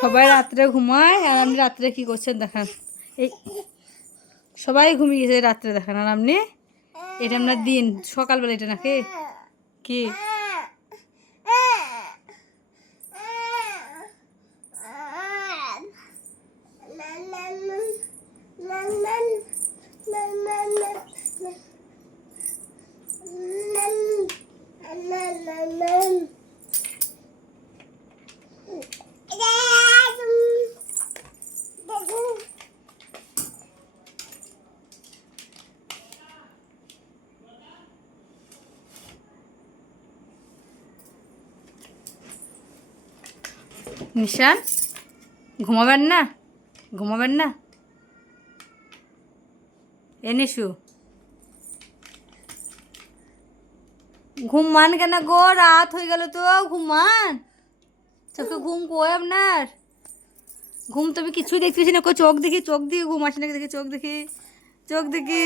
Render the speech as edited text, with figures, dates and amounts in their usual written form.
সবাই রাত্রে ঘুমায় আর আপনি রাত্রে কি করছেন দেখান। এই সবাই ঘুমিয়ে গেছে রাত্রে দেখান, আর আপনি এটা আপনার দিন সকালবেলা এটা নাকি কি নিশান? ঘুমাবেন না? ঘুমাবেন না? এ নিশু ঘুমান কেন গো? রাত হয়ে গেল তো, ঘুমান। চোখে ঘুম কই আপনার? ঘুম তো আমি কিছুই দেখতেছি না। চোখ দেখি, চোখ দিয়ে ঘুম আসে নাকি? দেখি চোখ দেখি, চোখ দেখি।